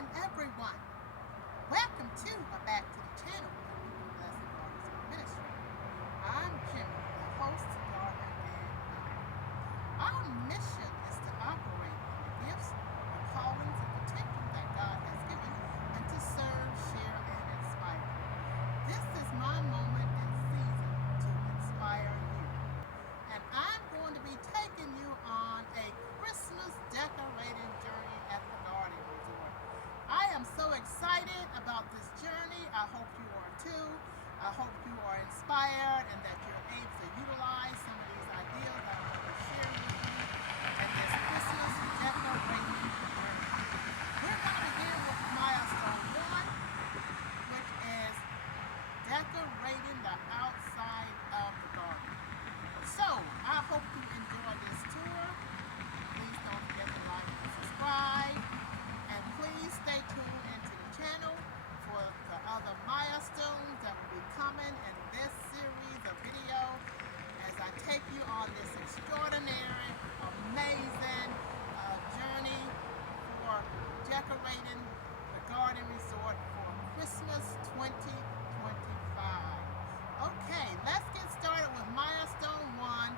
morning, everyone. Welcome to or back to the channel of Weekly Blessing Gardens Ministry. I'm Jimmy, the host, gardener, and our mission is to operate in the gifts, the callings, and potential that God has given, and to serve, share, and inspire. This is my moment and season to inspire you. And I'm going to be taking you on a Christmas decorating journey at the Garden Resort. I am so excited about this journey. I hope you are too. I hope you are inspired and that you're able to utilize some of these ideas that I'm going to share with you in this Christmas decorating journey. We're going to begin with milestone one, which is decorating the outside of the garden. So, I hope you enjoy this tour. Please don't forget to like and subscribe. And please stay tuned into the channel for the other milestones that will be coming in this series of video as I take you on this extraordinary, amazing journey for decorating the Garden Resort for Christmas 2025. Okay, let's get started with milestone one,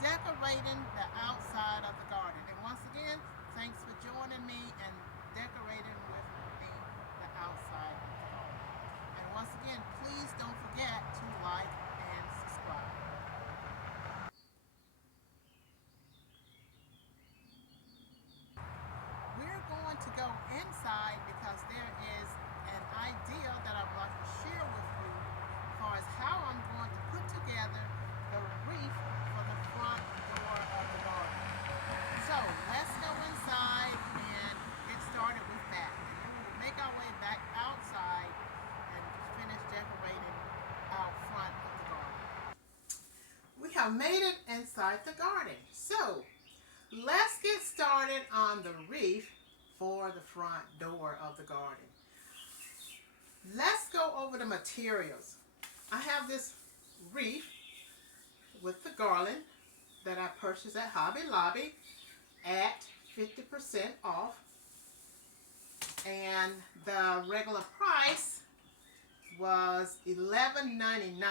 decorating the outside of the garden. And once again, thanks for joining me and decorating with me the outside of the garden. And once again, please don't forget to like and subscribe. We're going to go inside because there is an idea that I would like to share with you as far as how I'm going to put together the wreath for the front door of the garden. So let's go inside and get started with that. And then we'll make our way back outside and finish decorating out front of the garden. We have made it inside the garden. So let's get started on the wreath for the front door of the garden. Let's go over the materials. I have this wreath with the garland that I purchased at Hobby Lobby at 50% off, and the regular price was $11.99,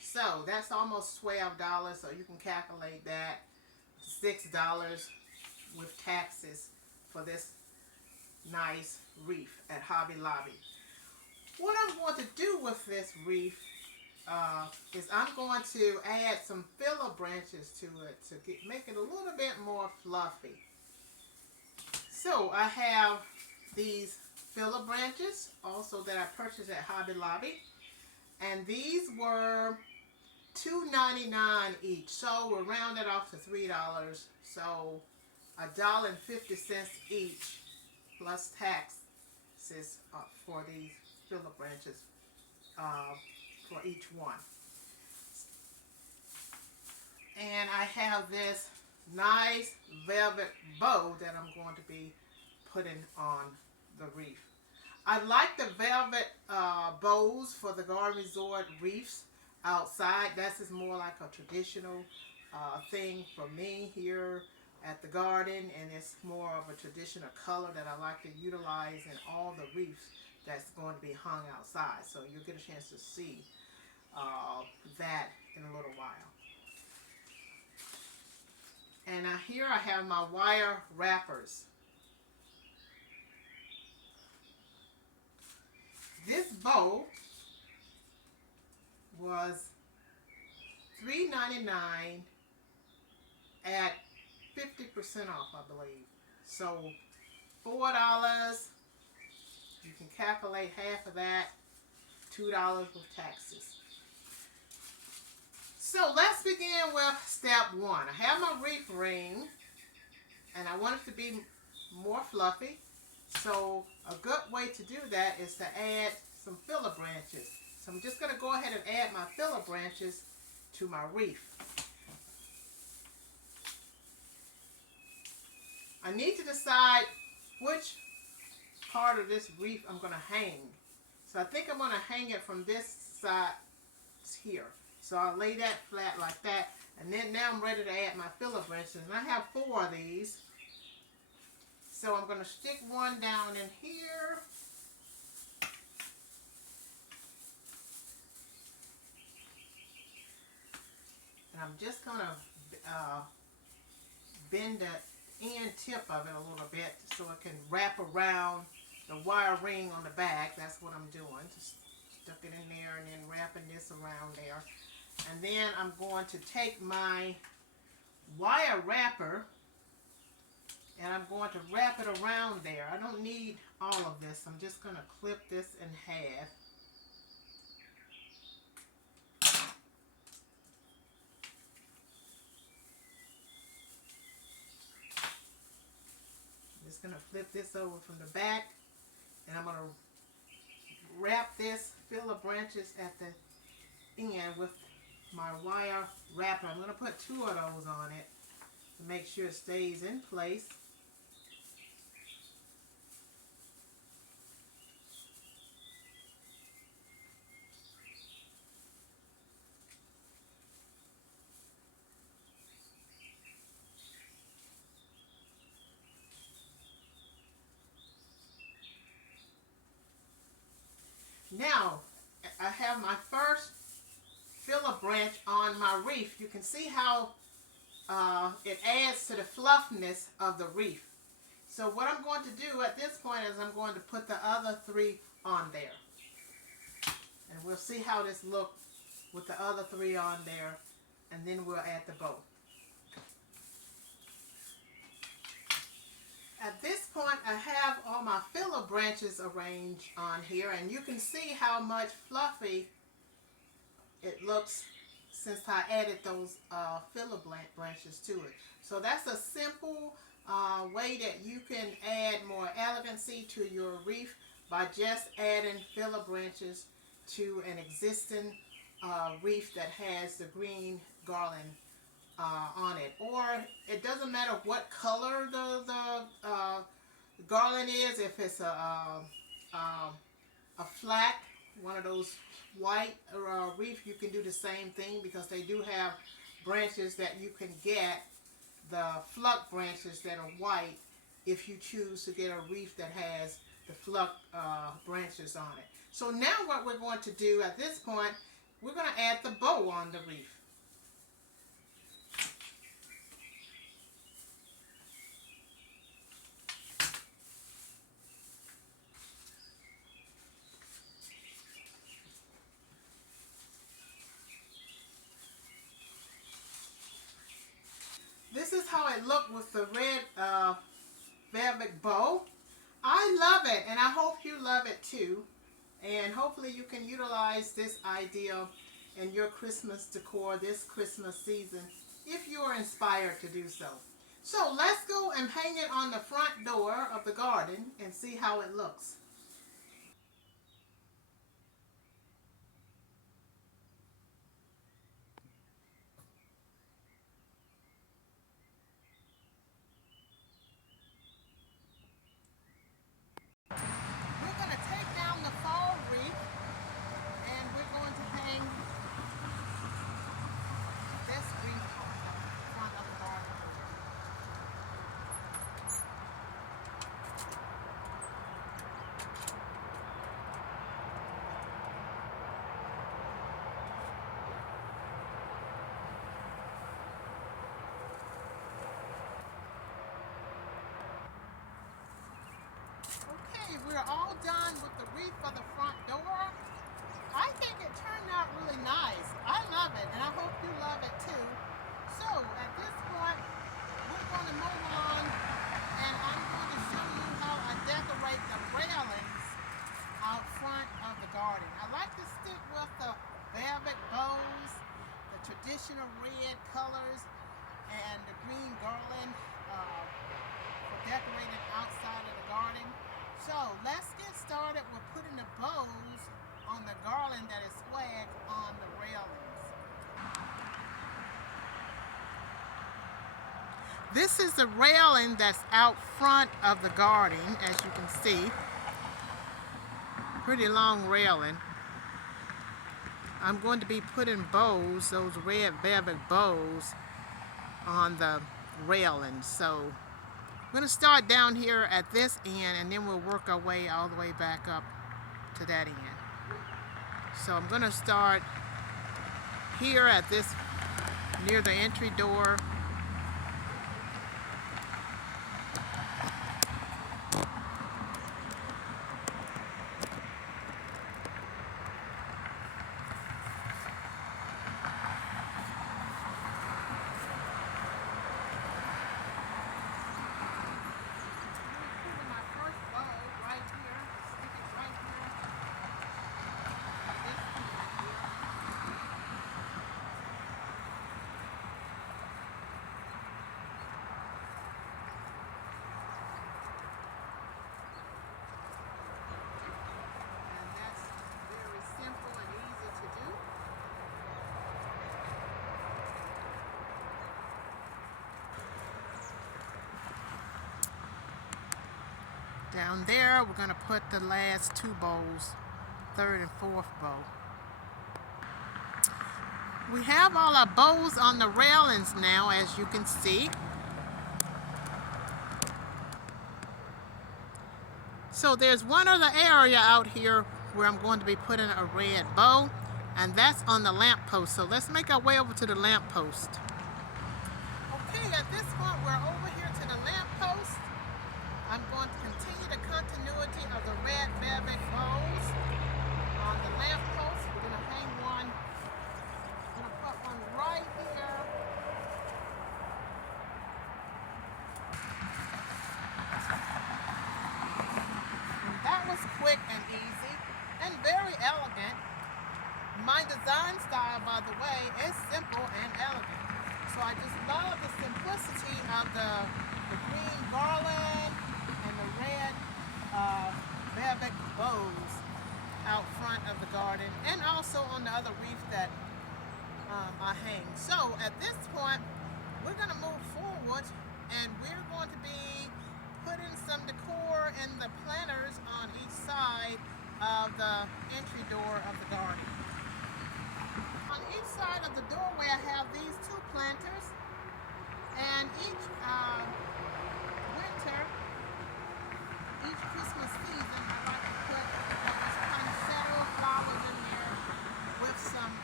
so that's almost $12, so you can calculate that $6 with taxes for this nice wreath at Hobby Lobby. What I'm going to do with this wreath is I'm going to add some filler branches to it to make it a little bit more fluffy. So I have these filler branches also that I purchased at Hobby Lobby, and these were $2.99 each, so we'll round it off to $3, so $1.50 each plus taxes for these filler branches for each one. And I have this nice velvet bow that I'm going to be putting on the wreath. I like the velvet bows for the Garden Resort wreaths outside. That's just more like a traditional thing for me here at the garden, and it's more of a traditional color that I like to utilize in all the wreaths that's going to be hung outside. So you'll get a chance to see that in a little while. And here I have my wire wrappers. This bow was $3.99 at 50% off, I believe. So $4, you can calculate half of that, $2 with taxes. So let's begin with step one. I have my wreath ring, and I want it to be more fluffy. So a good way to do that is to add some filler branches. So I'm just going to go ahead and add my filler branches to my wreath. I need to decide which part of this wreath I'm going to hang. So I think I'm going to hang it from this side here. So I'll lay that flat like that, and then now I'm ready to add my filler branches. And I have 4 of these. So I'm going to stick one down in here. And I'm just going to bend the end tip of it a little bit so it can wrap around the wire ring on the back. That's what I'm doing. Just stuck it in there and then wrapping this around there. And then I'm going to take my wire wrapper and I'm going to wrap it around there. I don't need all of this. I'm just going to clip this in half. I'm just going to flip this over from the back, and I'm going to wrap this, fill the branches at the end with my wire wrapper. I'm going to put 2 of those on it to make sure it stays in place. Now, I have my first filler branch on my wreath. You can see how it adds to the fluffiness of the wreath. So what I'm going to do at this point is I'm going to put the other 3 on there. And we'll see how this looks with the other 3 on there, and then we'll add the bow. At this point, I have all my filler branches arranged on here, and you can see how much fluffy it looks since I added those filler branches to it. So that's a simple way that you can add more elegancy to your wreath by just adding filler branches to an existing wreath that has the green garland on it. Or it doesn't matter what color the garland is. If it's a flat, one of those white wreath, you can do the same thing, because they do have branches that you can get, the fluck branches that are white, if you choose to get a wreath that has the fluck branches on it. So now what we're going to do at this point, we're going to add the bow on the wreath. This is how it looked with the red velvet bow. I love it, and I hope you love it too. And hopefully you can utilize this idea in your Christmas decor this Christmas season if you are inspired to do so. So let's go and hang it on the front door of the garden and see how it looks. We're going to take down the fall wreath, and we're going to hang this wreath on the front of the garden. Okay, we're all done with the wreath for the front door. I think it turned out really nice. I love it, and I hope you love it too. So at this point, we're going to move on, and I'm going to show you how I decorate the railings out front of the garden. I like to stick with the velvet bows, the traditional red colors, and the green garland for decorating outside of the garden. So let's get started with putting the bows on the garland that is swagged on the railings. This is the railing that's out front of the garden, as you can see. Pretty long railing. I'm going to be putting bows, those red velvet bows, on the railing. So I'm going to start down here at this end, and then we'll work our way all the way back up to that end. So I'm going to start here at this, near the entry door. Down there, we're going to put the last two bows, third and fourth bow. We have all our bows on the railings now, as you can see. So there's one other area out here where I'm going to be putting a red bow, and that's on the lamp post. So let's make our way over to the lamp post. Okay, at this point, we're over here to the lamp post. I'm going to continue the continuity of the red velvet bows on the lamp post. We're going to hang one. I'm going to put one right here. And that was quick and easy and very elegant. My design style, by the way, is simple and elegant. So I just love the simplicity of the green garland and the red velvet bows out front of the garden, and also on the other wreath that I hang. So at this point, we're going to move forward, and we're going to be putting some decor in the planters on each side of the entry door of the garden. On each side of the doorway, I have these two planters, and each winter, each Christmas season, I like to put these poinsettia flowers in there with some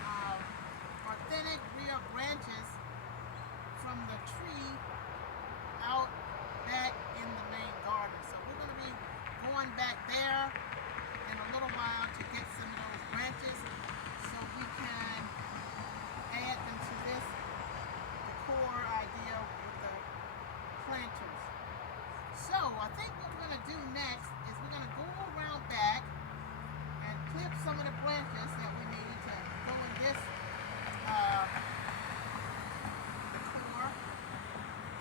authentic real branches from the tree out back in the main garden. So we're going to be going back there in a little while to get some of those branches so we can add them to this decor idea with the planters. So I think what we're going to do next is we're going to go around back and clip some of the branches that we need to go in this decor.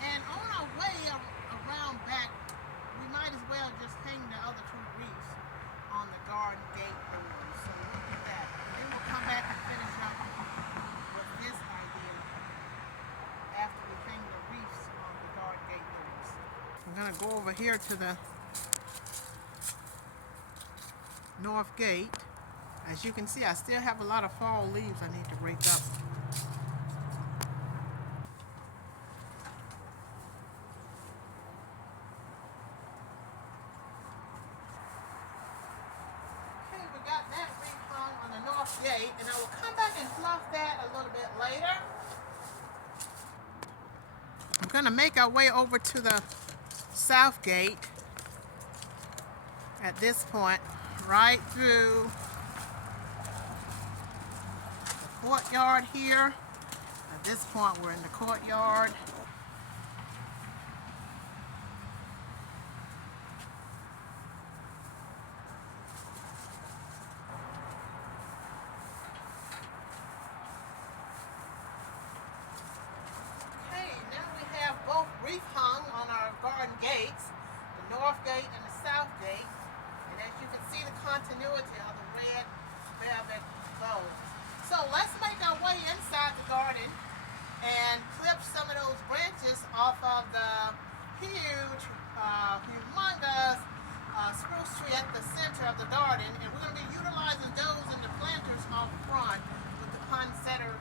And on our way around back, we might as well just hang the other two wreaths on the garden gate doors. So we'll do that. And then we'll come back and finish up with this idea after we hang the wreaths on the garden gate doors. I'm going to go over here to the north gate. As you can see, I still have a lot of fall leaves I need to rake up. Okay, we got that wreath hung on the north gate, and I will come back and fluff that a little bit later. I'm going to make our way over to the south gate at this point, right through the courtyard here. At this point, we're in the courtyard. Okay, now we have both wreath hung on our garden gates, the north gate and the south gate. And as you can see, the continuity of the red velvet bows. So let's make our way inside the garden and clip some of those branches off of the huge, humongous spruce tree at the center of the garden. And we're going to be utilizing those in the planters off front with the poinsettia